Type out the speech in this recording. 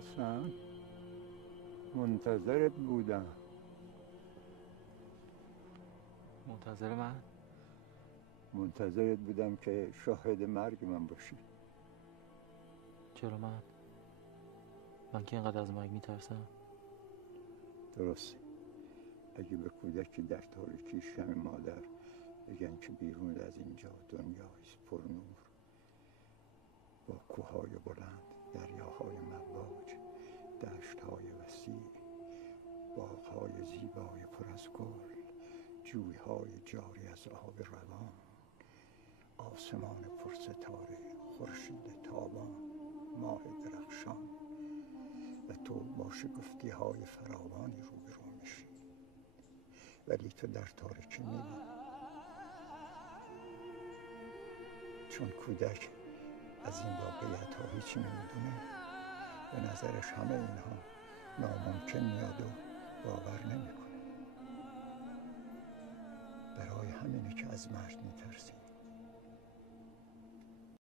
حسن، منتظرت بودم. منتظر من؟ منتظرت بودم که شاهد مرگ من باشی. چرا من که اینقدر از مرگ میترسم؟ درسته. اگه به کودکی در تاریکی شم مادر بگن که بیرون از اینجا دنیایست پر نور، با کوههای بلند، دریاهای مواج، دشتهای وسیع، باغهای زیبای پر از گل، جویهای جاری از آب روان، آسمان پرستاره، خورشید تابان، ماه درخشان، و تو با شگفتی های فراوانی روبرو میشی، ولی تو در تاریکی میبینی. چون کودک از این واقعیت ها هیچی نمیدونه، به نظرش همه اینها ناممکن میاد و باور نمیکنه. برای همینه که از مرگ میترسیم.